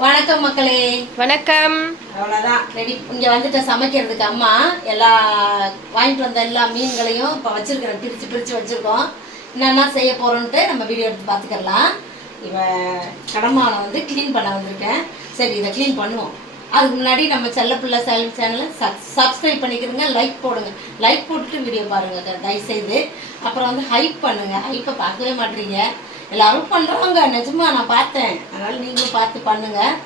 வணக்கம் மக்களே. வணக்கம். அவ்வளோதான் ரெடி. இங்கே வந்துட்டு சமைக்கிறதுக்கு அம்மா எல்லாம் வாங்கிட்டு வந்த எல்லா மீன்களையும் இப்போ வச்சுருக்கிறேன், பிரித்து வச்சுருக்கோம். என்னென்ன செய்ய போகிறோன்ட்டு நம்ம வீடியோ எடுத்து பார்த்துக்கலாம். இவன் கடமானை வந்து க்ளீன் பண்ண வந்திருக்கேன். சரி, இதை க்ளீன் பண்ணுவோம். அதுக்கு முன்னாடி நம்ம செல்லப்பிள்ளை சேனலை சப்ஸ்கிரைப் பண்ணிக்கிறோங்க, லைக் போடுங்க. லைக் போட்டுட்டு வீடியோ பாருங்கள் தயவுசெய்து. அப்புறம் வந்து ஹைப் பண்ணுங்கள். ஹைப்பை பார்க்கவே மாட்டீங்க, எல்லாரும் பண்ணுறாங்க, நிஜமா நான் பார்த்தேன். அதனால் நீங்களும் பார்த்து பண்ணுங்கள்.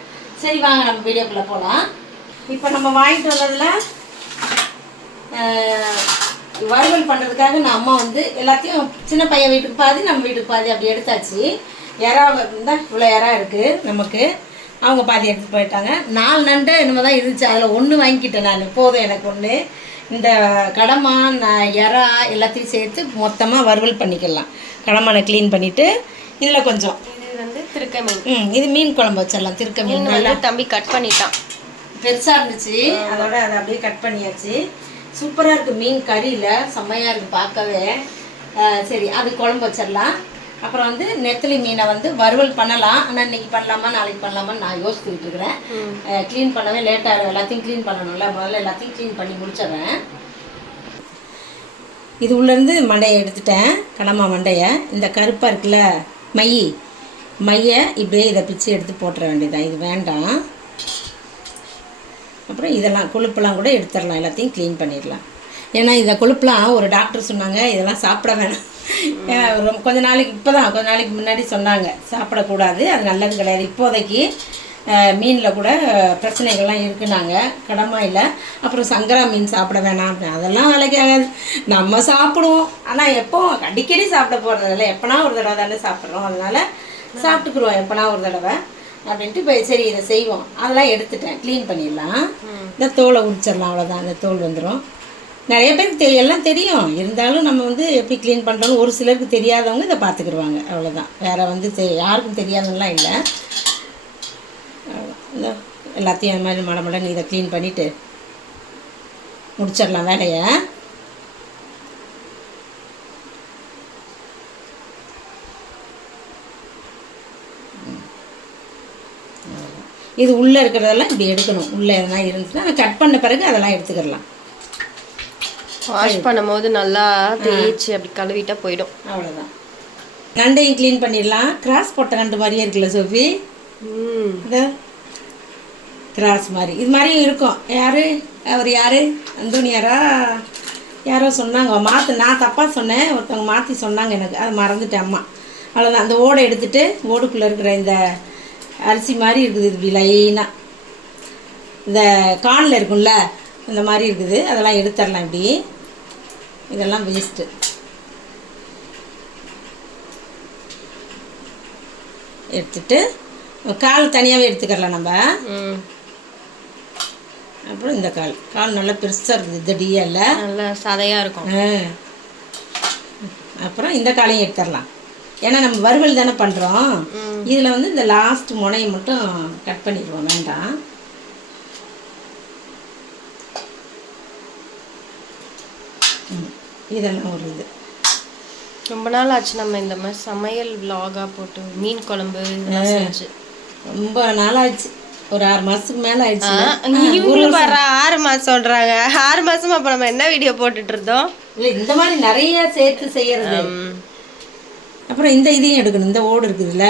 சரி, வாங்க நம்ம வீடியோக்குள்ளே போகலாம். இப்போ நம்ம வாங்கிட்டு வந்ததில் வறுவல் பண்ணுறதுக்காக நான் அம்மா வந்து எல்லாத்தையும் சின்ன பையன் வீட்டுக்கு பாதி, நம்ம வீட்டுக்கு பாதி அப்படி எடுத்தாச்சு. இறா இருந்தால் இவ்வளோ இறா இருக்குது நமக்கு, அவங்க பாதி எடுத்து போயிட்டாங்க. 4 நண்டு என்னமோ தான் இருந்துச்சு, அதில் 1 வாங்கிக்கிட்டேன் நான். போதும் எனக்கு 1. இந்த கடமான் இறா எல்லாத்தையும் சேர்த்து மொத்தமாக வறுவல் பண்ணிக்கலாம். கடமானை க்ளீன் பண்ணிவிட்டு இதில் கொஞ்சம் இது வந்து திருக்க மீன். இது மீன் குழம்பு வச்சிடலாம். திருக்க மீன் நல்லா தம்பி கட் பண்ணிட்டான், பெருசாக இருந்துச்சு, அதோட அதை அப்படியே கட் பண்ணியாச்சு. சூப்பராக இருக்குது, மீன் கறியில் செம்மையாக இருக்குது பார்க்கவே. சரி, அது குழம்பு வச்சிடலாம். அப்புறம் வந்து நெத்திலி மீனை வந்து வறுவல் பண்ணலாம். ஆனால் இன்றைக்கி பண்ணலாமா நாளைக்கு பண்ணலாமான்னு நான் யோசிச்சுக்கிட்டு இருக்கிறேன். க்ளீன் பண்ணவே லேட்டாக, எல்லாத்தையும் க்ளீன் பண்ணணும்ல, முதல்ல எல்லாத்தையும் க்ளீன் பண்ணி முடிச்சிடுறேன். இது உள்ளேருந்து மண்டையை எடுத்துட்டேன், கடமா மண்டையை. இந்த கருப்பாக இருக்குல்ல மையை இப்படியே இதை பிச்சு எடுத்து போட்டுற வேண்டியதான், இது வேண்டாம். அப்புறம் இதெல்லாம் கொழுப்பெல்லாம் கூட எடுத்துடலாம், எல்லாத்தையும் க்ளீன் பண்ணிடலாம். ஏன்னா இந்த கொழுப்பெலாம் ஒரு டாக்டர் சொன்னாங்க இதெல்லாம் சாப்பிட வேணாம். கொஞ்ச நாளைக்கு முன்னாடி சொன்னாங்க சாப்பிடக்கூடாது, அது நல்லது கிடையாது. இப்போதைக்கு மீனில் கூட பிரச்சனைகள்லாம் இருக்குனாங்க, கடமாயில். அப்புறம் சங்கரா மீன் சாப்பிட வேணாம், அதெல்லாம் வேலைக்கு ஆகாது. நம்ம சாப்பிடுவோம், ஆனால் எப்போ அடிக்கடி சாப்பிட போகிறதில்ல, எப்போனா ஒரு தடவை தானே சாப்பிட்றோம், அதனால் சாப்பிட்டுக்குருவோம் எப்போனா ஒரு தடவை அப்படின்ட்டு. இப்போ சரி இதை செய்வோம். அதெல்லாம் எடுத்துட்டேன், க்ளீன் பண்ணிடலாம். இந்த தோலை உரிச்சிடலாம், அவ்வளோதான். இந்த தோல் வந்துடும். நிறைய பேருக்கு எல்லாம் தெரியும், இருந்தாலும் நம்ம வந்து எப்படி க்ளீன் பண்ணுறோன்னு ஒரு சிலருக்கு தெரியாதவங்க இதை பார்த்துக்கிடுவாங்க, அவ்வளோதான். வேறு வந்து யாருக்கும் தெரியாதவங்களாம் இல்லை. இந்த எல்லாத்தையும் அந்த மாதிரி மடமடன்னு இதை க்ளீன் பண்ணிவிட்டு முடிச்சிடலாம் வேலையை. இது உள்ளே இருக்கிறதெல்லாம் இப்படி எடுக்கணும். உள்ளே எதனா இருந்துச்சுன்னா கட் பண்ண பிறகு அதெல்லாம் எடுத்துக்கிடலாம். வாஷ் பண்ணும்போது நல்லா தேய்ச்சி அப்படி கழுவிட்டா போயிடும், அவ்வளோதான். நண்டையும் க்ளீன் பண்ணிடலாம். கிராஸ் போட்ட நண்டு மாதிரியே இருக்குல்ல சோஃபி? இந்த கிராஸ் மாதிரி இது மாதிரியும் இருக்கும். அவர் யார் அந்தோனியாரா யாரோ சொன்னாங்க, நான் தப்பாக சொன்னேன், ஒருத்தவங்க மாற்றி சொன்னாங்க எனக்கு, அதை மறந்துட்டேன் அம்மா. அவ்வளோதான். அந்த ஓடை எடுத்துகிட்டு ஓடுக்குள்ளே இருக்கிற இந்த அரிசி மாதிரி இருக்குது, இது லைனாக இந்த கார்னில் இருக்கும்ல இந்த மாதிரி இருக்குது, அதெல்லாம் எடுத்துடலாம். இப்படி இதெல்லாம் வேஸ்ட்டு. எடுத்துட்டு கால் தனியாகவே எடுத்துக்கலாம் நம்ம. அப்புறம் இந்த கால் நல்லா பெருசாக இருக்குது, இந்த டிஎல்ல நல்லா சதையாக இருக்கும். அப்புறம் இந்த காலையும் எடுத்துடலாம், ஏன்னா நம்ம வறுவல் தானே பண்ணுறோம். இதில் வந்து இந்த லாஸ்ட் முனையை மட்டும் கட் பண்ணிடுவோம், வேண்டாம். இதெல்லாம் ஒரு இது. ரொம்ப நாள் ஆச்சு நம்ம இந்த மாதிரி சமையல் விலாகாக போட்டு மீன் குழம்பு செஞ்சு. ரொம்ப நாள் ஆச்சு, ஒரு 6 மாதத்துக்கு மேலே ஆயிடுச்சு. 6 மாதம் சொல்கிறாங்க, 6 மாதமா அப்போ நம்ம என்ன வீடியோ போட்டுட்டு இருந்தோம்? இல்லை, இந்த மாதிரி நிறைய சேர்த்து செய்யறது. அப்புறம் இதையும் எடுக்கணும். இந்த ஓடு இருக்குதுல்ல,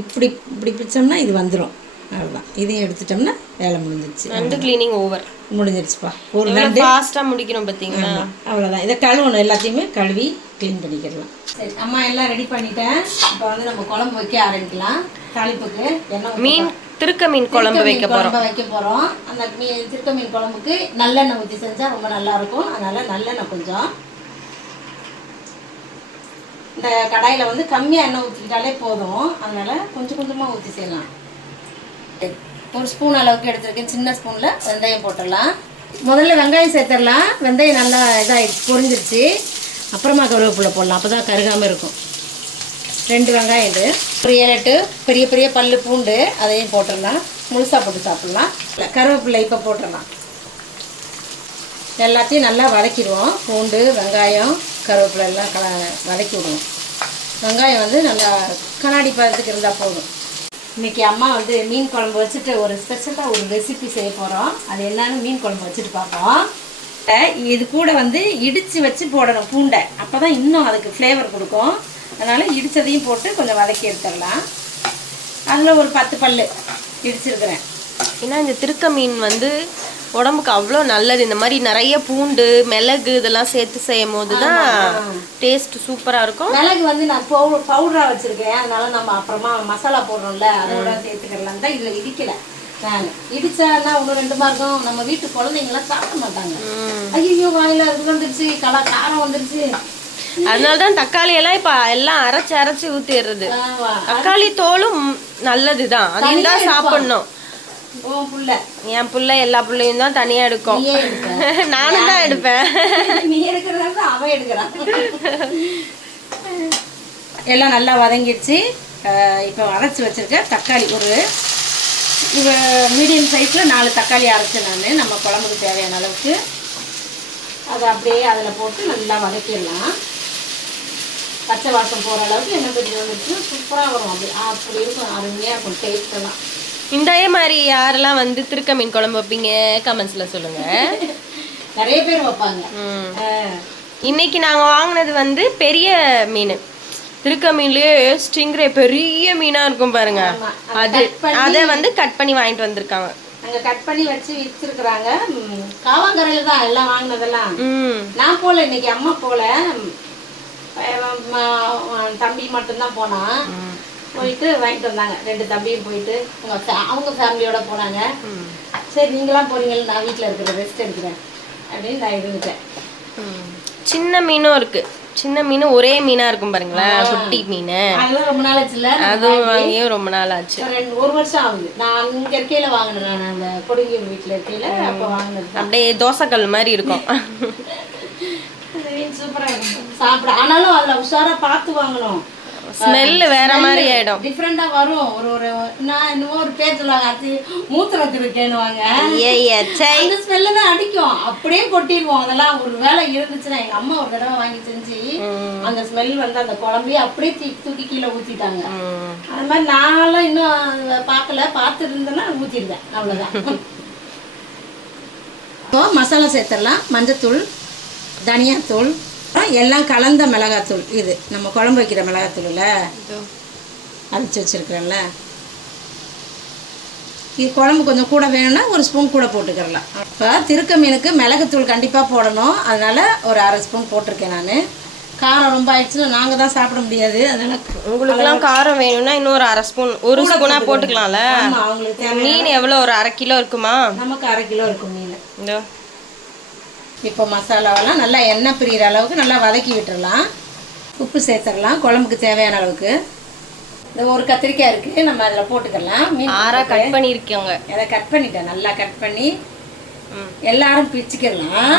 இப்படி பிடிச்சோம்னா இது வந்துடும், அவ்வளோதான். இதையும் எடுத்துட்டோம்னா வேலை முடிஞ்சிருச்சு. நண்டு க்ளீனிங் ஓவர் முடிஞ்சிருச்சுப்பா. ஒரு நண்டு ஃபாஸ்ட்டாக முடிக்கணும் பார்த்தீங்கன்னா, அவ்வளோதான். இதை கழுவணும், எல்லாத்தையுமே கழுவி க்ளீன் பண்ணிக்கலாம். சரி, அம்மா எல்லாம் ரெடி பண்ணிட்டேன். இப்போ வந்து நம்ம குழம்பு வைக்க ஆரம்பிக்கலாம். தாளிப்புக்கு மீன் திருக்க மீன் குழம்பு வைக்க போகிறோம். அந்த திருக்க மீன் குழம்புக்கு நல்லெண்ணெய் ஊற்றி செஞ்சால் ரொம்ப நல்லாயிருக்கும். அதனால் நல்லெண்ணெய் கொஞ்சம் இந்த கடாயில் வந்து கம்மியாக எண்ணெய் ஊற்றிக்கிட்டாலே போதும், அதனால் கொஞ்சமாக ஊற்றி செய்யலாம். 1 ஸ்பூன் அளவுக்கு எடுத்துருக்கேன், சின்ன ஸ்பூனில் வெந்தயம் போட்டுடலாம். முதல்ல வெங்காயம் சேர்த்துடலாம். வெந்தயம் நல்லா இதாகிடுச்சு, பொரிஞ்சிருச்சு. அப்புறமா கருவேப்பிலை போடலாம், அப்போ தான் கருகாமல் இருக்கும். 2 வெங்காயம், இது ஒரு 7-8 பெரிய பெரிய பல்லு பூண்டு, அதையும் போட்டுடலாம். முழுசாக போட்டு சாப்பிட்லாம். கருவேப்பிலை இப்போ போட்டுடலாம். எல்லாத்தையும் நல்லா வதக்கிடுவோம். பூண்டு, வெங்காயம், கருவேப்பிலை எல்லாம் வதக்கி விடுவோம். வெங்காயம் வந்து நல்லா கண்ணாடி பதத்துக்கு இருந்தால் போதும். இன்னைக்கு அம்மா வந்து மீன் குழம்பு வச்சுட்டு ஒரு ஸ்பெஷலாக ஒரு ரெசிபி செய்ய போகிறோம். அது என்னன்னு மீன் குழம்பு வச்சுட்டு பார்ப்போம். இது கூட வந்து இடித்து வச்சு போடணும் பூண்டை, அப்போ தான் இன்னும் அதுக்கு ஃப்ளேவர் கொடுக்கும். அதனால் இடித்ததையும் போட்டு கொஞ்சம் வதக்கி எடுத்துடலாம். அதில் ஒரு 10 பல் இடிச்சிருக்கிறேன். ஏன்னா இந்த திருக்க மீன் வந்து உடம்புக்கு அவ்வளோ நல்லது. இந்த மாதிரி நிறைய பூண்டு மிளகு இதெல்லாம் சேர்த்து செய்யும் போது தான் டேஸ்ட் சூப்பராக இருக்கும். மிளகு வந்து நான் பவுடராக வச்சுருக்கேன், அதனால நம்ம அப்புறமா மசாலா போடுறோம்ல அதோட சேர்த்துக்கலாம் தான். இதில் இடிக்கலை நான். இடிச்சான்னா ஒன்று 2 மார்க்கம் நம்ம வீட்டு குழந்தைங்களாம் சாப்பிட மாட்டாங்க. ஐயோ வாயில அது வந்துருச்சு, காரம் வந்துருச்சு. அதனாலதான் தக்காளி எல்லாம் இப்ப எல்லாம் அரைச்சு ஊத்திடுறது. தக்காளி தோலும் நல்லதுதான், அதையும் தான் சாப்பிடணும். என் புள்ள எல்லா புள்ளையும் தான் தனியா எடுக்கும், நானும் தான் எடுப்பேன். நீ எடுக்கிறதா அவன் எடுக்கிறான். எல்லாம் நல்லா வதங்கிடுச்சு. இப்போ அரைச்சி வச்சிருக்க தக்காளி ஒரு மீடியம் சைஸில் 4 தக்காளி அரைச்சேன் நான், நம்ம குழம்புக்கு தேவையான அளவுக்கு. அதை அப்படியே அதில் போட்டு நல்லா வதக்கிடலாம். பச்சை வாசம் போகிற அளவுக்கு எண்ணெய் பிரிஞ்சு வந்துட்டு சூப்பராக வரும். அப்படி இருக்கும், அருமையாக இருக்கும் டேஸ்ட்டெல்லாம். இந்த மாதிரி யாரெல்லாம் வந்து திருக்க மீன் குழம்பு வைப்பீங்க கமெண்ட்ஸ்ல சொல்லுங்க. நிறைய பேர் வைப்பாங்க. இன்னைக்கு நாங்க வாங்கினது வந்து பெரிய மீன். திருக்க மீன்லயே ஸ்டிங்ரே பெரிய மீனா இருக்கும் பாருங்க, அதை வந்து கட் பண்ணி வாங்கிட்டு வந்திருக்காங்க. அங்க கட் பண்ணி வச்சு வச்சிருக்கிறாங்க. காவாங்கரையில தான் எல்லாம் வாங்கினதெல்லாம். நான் போல இன்னைக்கு, அம்மா போல, தம்பி மட்டும்தான் போனா. போயிட்டு வாங்கிட்டு வந்தாங்க. 2 தம்பியும் போயிட்டு அவங்க ஃபேமிலியோட போனாங்க. சரி நீங்களாம் போறீங்கல்ல, நான் வீட்டில் இருக்கிற ரெஸ்ட் எடுக்கிறேன் அப்படின்னு நான் இருந்துட்டேன். சின்ன மீனும் இருக்கு. சின்ன மீன் ஒரே மீனா இருக்கும் பாருங்களேன், குட்டி மீன். அதெல்லாம் ரொம்ப நாள் ஆச்சுல, அதுவும் வாங்கியும் ரொம்ப நாள் ஆச்சு. 1 வருஷம் ஆகுது. நான் இங்க இருக்கையில வாங்கினேன், நான் அந்த கொடுங்கியூர் வீட்டுல இருக்கையில அப்ப வாங்கினது. அப்படியே தோசைக்கல் மாதிரி இருக்கும். சூப்பரா இருக்கும் சாப்பிட. ஆனாலும் அதுல உஷாரா பார்த்து வாங்கணும், ஸ்மெல் வேற மாதிரி ஆயிடும், டிஃப்ரெண்டா வரும். ஒரு நான் இன்னும் ஒரு பேர் சொல்லுவாங்க, அது மூத்திரத்து இருக்கேன்னுவாங்க. அந்த ஸ்மெல்லு தான் அடிக்கும், அப்படியே கொட்டிடுவோம். அதெல்லாம் ஒரு வேலை இருந்துச்சுன்னா, எங்க அம்மா ஒரு தடவை வாங்கி செஞ்சு அந்த ஸ்மெல் வந்து அந்த குழம்பையே அப்படியே தூக்கி கீழே ஊத்திட்டாங்க. அது மாதிரி நான்லாம் இன்னும் பார்க்கல, பார்த்து இருந்தேன்னா ஊத்திடுவேன், அவ்வளவுதான். இப்போ மசாலா சேர்த்துடலாம். மஞ்சத்தூள், தனியாத்தூள், எல்லாம் கலந்த மிளகாத்தூள். இது நம்ம குழம்பு வைக்கிற மிளகாத்தூள்ல அரைச்சி வச்சிருக்கிறேன்ல. இது குழம்பு கொஞ்சம் கூட வேணும்னா 1 ஸ்பூன் கூட போட்டுக்கிறலாம். இப்போ திருக்க மீனுக்கு மிளகுத்தூள் கண்டிப்பாக போடணும், அதனால ஒரு 1/2 ஸ்பூன் போட்டிருக்கேன் நான். காரம் ரொம்ப ஆயிடுச்சுன்னா நாங்கள் தான் சாப்பிட முடியாது, அதனால உங்களுக்குலாம் காரம் வேணும்னா இன்னும் ஒரு 1/2 ஸ்பூன் 1 ஸ்பூனாக போட்டுக்கலாம்ல. அவங்களுக்கு மீன் எவ்வளோ ஒரு 1/2 கிலோ இருக்குமா? நமக்கு 1/2 கிலோ இருக்கும் மீன். இதோ இப்போ மசாலாவெல்லாம் நல்லா எண்ணெய் பிரிகிற அளவுக்கு நல்லா வதக்கி விட்டுடலாம். உப்பு சேர்த்துடலாம் குழம்புக்கு தேவையான அளவுக்கு. இந்த ஒரு கத்திரிக்காய் இருக்குது, நம்ம அதில் போட்டுக்கலாம். மீன் கட் பண்ணியிருக்கோங்க, அதை கட் பண்ணிட்டேன், நல்லா கட் பண்ணி எல்லாரும் பிரிச்சுக்கலாம்.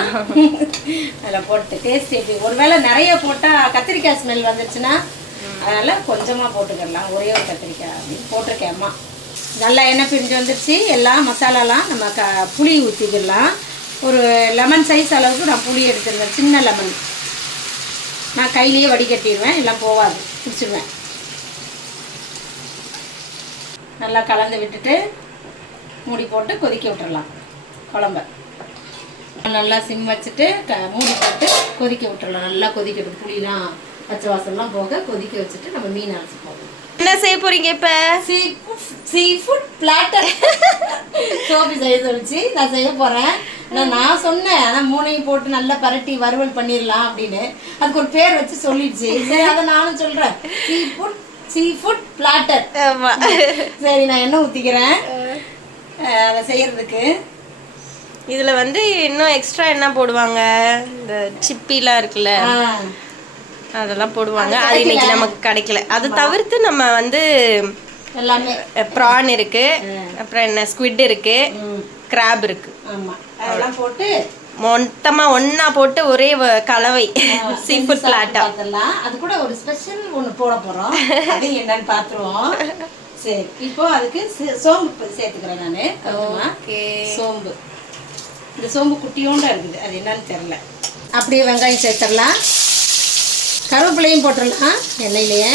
அதில் போட்டு டேஸ்ட் எப்படி, ஒருவேளை நிறைய போட்டால் கத்திரிக்காய் ஸ்மெல் வந்துருச்சுன்னா அதனால் கொஞ்சமாக போட்டுக்கலாம். ஒரே ஒரு கத்திரிக்காய் அப்படின்னு போட்டிருக்கேன். அம்மா நல்லா எண்ணெய் பிரிஞ்சு வந்துருச்சு. எல்லாம் மசாலாலாம் நம்ம புளி ஊற்றிக்கலாம். ஒரு லெமன் சைஸ் அளவுக்கு நான் புளி எடுத்துருவேன், சின்ன லெமன். நான் கையிலேயே வடிகட்டிடுவேன், எல்லாம் போகாது, பிடிச்சிடுவேன். நல்லா கலந்து விட்டுட்டு மூடி போட்டு கொதிக்க விட்டுறலாம் குழம்ப. நல்லா சிம் வச்சுட்டு மூடி போட்டு கொதிக்க விட்டுறலாம். நல்லா கொதிக்கட்டும், புளிலாம் பச்சை வாசம்லாம் போக கொதிக்க வச்சுட்டு நம்ம மீன் அரைச்சி போகணும். என்ன செய்ய போறீங்க இப்போ? Sea food platter. சோபி செய்ய சொல்லிச்சு, நான் செய்ய போகிறேன். நான் சொன்னேன், ஆனால் 3ஐயும் போட்டு நல்லா பரட்டி வறுவல் பண்ணிடலாம் அப்படின்னு. அதுக்கு ஒரு பேர் வச்சு சொல்லிடுச்சு. சரி அதை நானும் சொல்கிறேன், சீ ஃபுட் பிளாட்டர். சரி நான் எண்ணெய் ஊற்றிக்கிறேன் அதை செய்யறதுக்கு. இதில் வந்து இன்னும் எக்ஸ்ட்ரா என்ன போடுவாங்க, இந்த சிப்பிலாம் இருக்குல்ல அதெல்லாம் போடுவாங்க. அது இன்னைக்கு நமக்கு கிடைக்கல. அதை தவிர்த்து நம்ம வந்து எல்லாமே ப்ரான் இருக்கு, அப்புறம் என்ன ஸ்குவிட் இருக்கு, கிராப் இருக்கு. அதெல்லாம் போட்டு மொத்தமா ஒண்ணா போட்டு ஒரே கலவை சீ ஃபுட் பிளாட்டர். அது கூட ஒரு ஸ்பெஷல் ஒன்று போட போறோம், அது என்னன்னு பார்த்துருவோம். சரி இப்போ அதுக்கு சோம்பு சேர்த்துக்கிறேன் நான். சோம்பு, இந்த சோம்பு குட்டியோண்டா இருக்குது, அது என்னன்னு தெரியல. அப்படியே வெங்காயம் சேர்த்துடலாம், கருவேப்பிலையும் போட்டுடலாம் எண்ணெயிலேயே.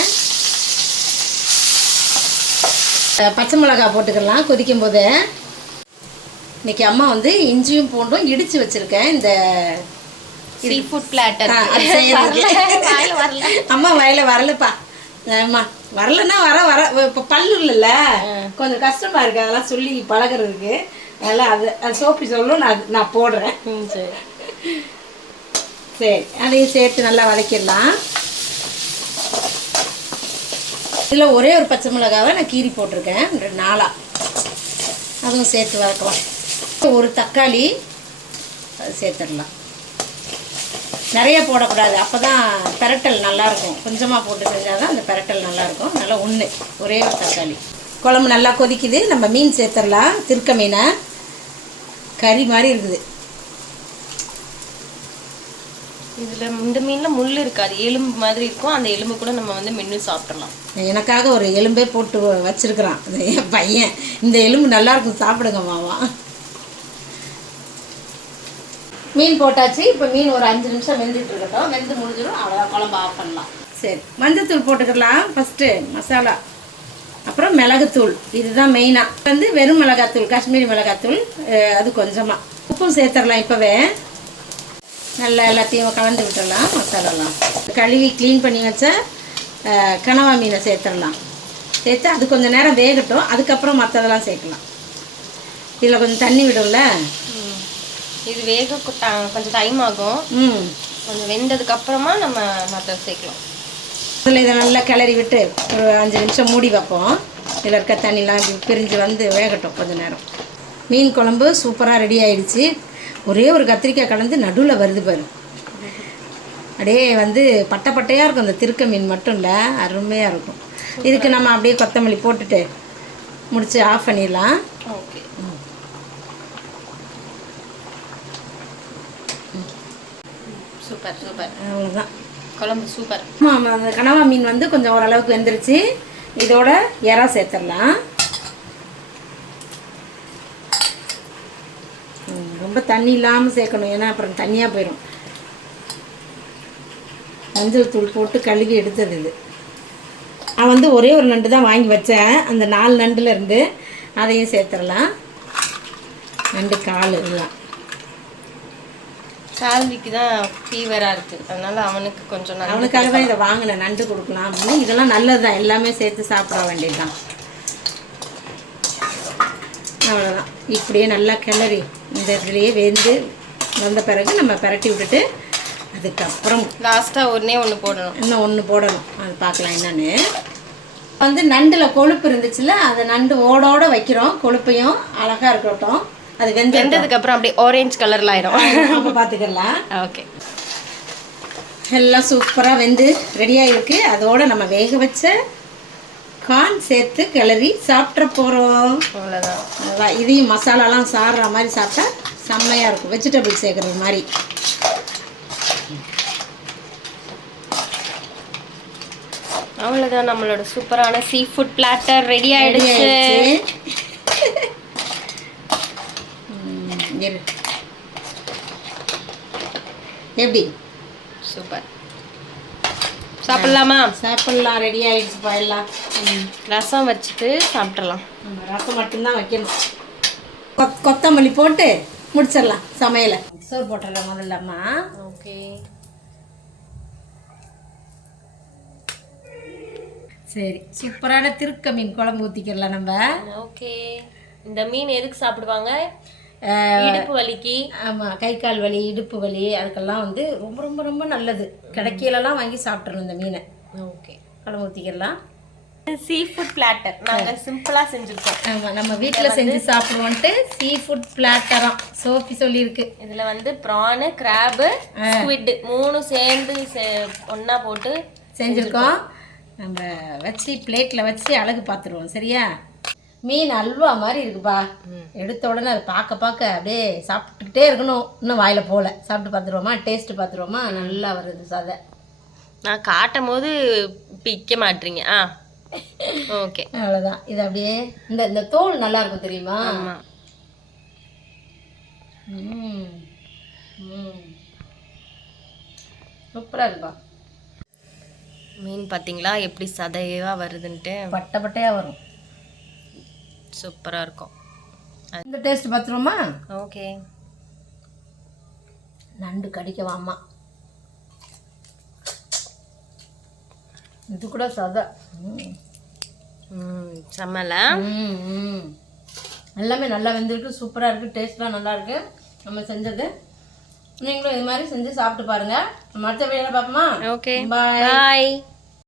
பச்சை மிளகாய் போட்டுக்கலாம் கொதிக்கும் போது. இன்னைக்கு அம்மா வந்து இஞ்சியும் பூண்டும் இடித்து வச்சுருக்கேன். இந்த சீ ஃபுட் பிளாட்டர் அது செய்யறதுக்கு அம்மா வயலில் வரலப்பா. ஆமா வரலன்னா வர இப்போ பல்லு இல்லைல்ல, கொஞ்சம் கஷ்டமாக இருக்குது அதெல்லாம் சொல்லி பழகிறதுக்கு. அதெல்லாம் அது சோப்பி சொல்லணும், நான் போடுறேன். சரி அதையும் சேர்த்து நல்லா வதக்கிடலாம். இதில் ஒரே ஒரு பச்சை மிளகாவை நான் கீரி போட்டிருக்கேன் 4 அதுவும் சேர்த்து வதக்கலாம். ஒரு தக்காளி அது சேர்த்துடலாம். நிறைய போடக்கூடாது, அப்போ தான் பெரட்டல் நல்லாயிருக்கும். கொஞ்சமாக போட்டு செஞ்சால் தான் அந்த பெரட்டல் நல்லாயிருக்கும். நல்லா ஒரே ஒரு தக்காளி. குழம்பு நல்லா கொதிக்குது, நம்ம மீன் சேர்த்துடலாம். திருக்க மீனை கறி மாதிரி இருக்குது. இதில் இந்த மீனில் முள் இருக்காது, எலும்பு மாதிரி இருக்கும். அந்த எலும்பு கூட நம்ம வந்து மென்று சாப்பிட்றலாம். எனக்காக ஒரு எலும்பே போட்டு வச்சிருக்கிறான் என் பையன். இந்த எலும்பு நல்லாயிருக்கும், சாப்பிடுங்க மாமா. மீன் போட்டாச்சு. இப்போ மீன் ஒரு 5 நிமிஷம் வெந்துட்டு இருக்கட்டும். வெந்து முடிஞ்சிடும், அவ்வளோதான். குழம்பு ஆஃப் பண்ணலாம். சரி மஞ்சத்தூள் போட்டுக்கலாம் ஃபஸ்ட்டு, மசாலா. அப்புறம் மிளகுத்தூள், இதுதான் மெயினாக. வந்து வெறும் மிளகாத்தூள், காஷ்மீரி மிளகாத்தூள், அது கொஞ்சமாக. உப்பும் சேர்த்துடலாம். இப்போவே நல்லா எல்லாத்தையும் கலந்து விட்டுடலாம். மசாலாலாம் கழுவி க்ளீன் பண்ணி வச்ச கனவா மீனை சேர்த்துடலாம். சேர்த்து அது கொஞ்சம் நேரம் வேகட்டும், அதுக்கப்புறம் மற்றதெல்லாம் சேர்க்கலாம். இதில் கொஞ்சம் தண்ணி விடும்ல, இது வேக கொஞ்சம் டைம் ஆகும். கொஞ்சம் வெந்ததுக்கப்புறமா நம்ம மற்ற சேர்க்கலாம். அதில் இதை நல்லா கிளறி விட்டு ஒரு 5 நிமிஷம் மூடி வைப்போம். இதில் இருக்க தண்ணிலாம் பிரிஞ்சு வந்து வேகட்டும் கொஞ்சம் நேரம். மீன் குழம்பு சூப்பராக ரெடி ஆயிடுச்சு. ஒரே ஒரு கத்திரிக்காய் கலந்து நடுவில் வருது பாரு, அப்படியே வந்து பட்டை பட்டையாக இருக்கும். அந்த திருக்க மீன் மட்டும் இல்லை, அருமையாக இருக்கும். இதுக்கு நம்ம அப்படியே கொத்தமல்லி போட்டுட்டு முடிச்சு ஆஃப் பண்ணிடலாம். Okay, super super. அவ்வளோதான் குழம்பு சூப்பர். ஆமாம், அந்த கனவா மீன் வந்து கொஞ்சம் ஓரளவுக்கு வெந்துருச்சு. இதோட எறா சேர்த்துடலாம். ரொம்ப தண்ணி இல்லாமல் சேர்க்கணும், ஏன்னா அப்புறம் தண்ணியாக போயிடும். மஞ்சள் தூள் போட்டு கழுகி எடுத்தது இது. நான் வந்து ஒரே ஒரு நண்டு தான் வாங்கி வச்சேன், அந்த 4 நண்டுலேருந்து. அதையும் சேர்த்துடலாம். நண்டு கால் எல்லாம். சால்விக்கு தான் ஃபீவராக இருக்குது, அதனால் அவனுக்கு கொஞ்சம் அவனுக்காக தான் இதை வாங்கினேன், நண்டு கொடுக்கலாம் அப்படின்னு. இதெல்லாம் நல்லது தான், எல்லாமே சேர்த்து சாப்பிட வேண்டியது தான். அவ்வளோதான். இப்படியே நல்லா கிளறி இந்த இதுலேயே வந்த பிறகு நம்ம பரட்டி விட்டுட்டு அதுக்கப்புறம் லாஸ்ட்டாக ஒன்று போடணும். இன்னும் ஒன்று போடணும், அது பார்க்கலாம் என்னென்னு. வந்து நண்டில் கொழுப்பு இருந்துச்சுல்ல, அதை நண்டு ஓடோட வைக்கிறோம். கொழுப்பையும் அழகாக இருக்கட்டும். அது வெந்ததுக்கப்புறம் அப்படியே ஆரஞ்சு கலரில் ஆயிடும். அப்போ பார்த்துக்கலாம். ஓகே, எல்லாம் சூப்பராக வெந்து ரெடியாக இருக்குது. அதோடு நம்ம வேக வச்ச கார்ன் சேர்த்து கிளறி சாப்பிட்ற போகிறோம். அவ்வளோதான். அதான், இதையும் மசாலாலாம் சாடுற மாதிரி சாப்பிட்டா செம்மையாக இருக்கும், வெஜிடபிள் சேர்க்குறது மாதிரி. அவ்வளோதான், நம்மளோட சூப்பரான சீ ஃபுட் பிளாட்டர் ரெடி ஆயிடுச்சு. எப்படி? சூப்பர். சாப்பிடலாமா? சாப்பிடலாம், ரெடி ஆயிடுச்சுப்பா எல்லாம். ரசம் வச்சுட்டு சாப்பிட்றலாம். ரசம் மட்டும்தான் வைக்கணும். கொத்தமல்லி போட்டு முடிச்சிடலாம் சமையலை. சோறு போட்டுடலாம் முதல்லம்மா. ஓகே, சரி, சூப்பரான திருக்க மீன் குழம்பு ஊற்றிக்கலாம் நம்ம. ஓகே, இந்த மீன் எதுக்கு சாப்பிடுவாங்க? இடுப்பு வலிக்கு. ஆமாம், கை கால் வலி, இடுப்பு வலி, அதுக்கெல்லாம் வந்து ரொம்ப ரொம்ப ரொம்ப நல்லது. கிடைக்கையிலலாம் வாங்கி சாப்பிட்றணும் இந்த மீனை. ஓகே, குழம்பு ஊற்றிக்கலாம். சீ ஃபுட் பிளாட்டர் நாங்கள் சிம்பிளாக செஞ்சுருக்கோம். ஆமாம், நம்ம வீட்டில் செஞ்சு சாப்பிடுவோன்ட்டு சீ ஃபுட் பிளாட்டராக சோஃபி சொல்லியிருக்கு. இதில் வந்து ப்ரானு, கிராபு, ஸ்குவிட் 3 சேர்ந்து ஒன்றா போட்டு செஞ்சுருக்கோம். நம்ம வச்சு பிளேட்டில் வச்சு அழகு பார்த்துருவோம். சரியா? மீன் அல்வா மாதிரி இருக்குப்பா. எடுத்த உடனே அதை பார்க்க அப்படியே சாப்பிட்டுக்கிட்டே இருக்கணும். இன்னும் வாயில் போகல. சாப்பிட்டு பார்த்துருவோமா? டேஸ்ட்டு பார்த்துருவோமா? நல்லா வருது சதை. நான் காட்டும் போது பிக்க மாட்டீங்க. ஓகே, அவ்வளோதான். இது அப்படியே இந்த தோல் நல்லா இருக்கும் தெரியுமா? ஆமாம். சூப்பராக இருக்குப்பா. மீன் பார்த்தீங்களா எப்படி சதையாக வருதுன்ட்டு? பட்டையாக வரும். சூப்பரா இருக்கும். இந்த டேஸ்ட் பார்த்துருமா? ஓகே. நண்டு கடிக்கவாமா, இது கூட சதை. செம்மல. எல்லாமே நல்லா வெந்திருக்கு, சூப்பராக இருக்குது, டேஸ்ட்லாம் நல்லா இருக்கு நம்ம செஞ்சது. நீங்களும் இது மாதிரி செஞ்சு சாப்பிட்டு பாருங்க. நம்ம அடுத்த வீடியோவில் பார்ப்போமா? ஓகே, பாய். பாய்.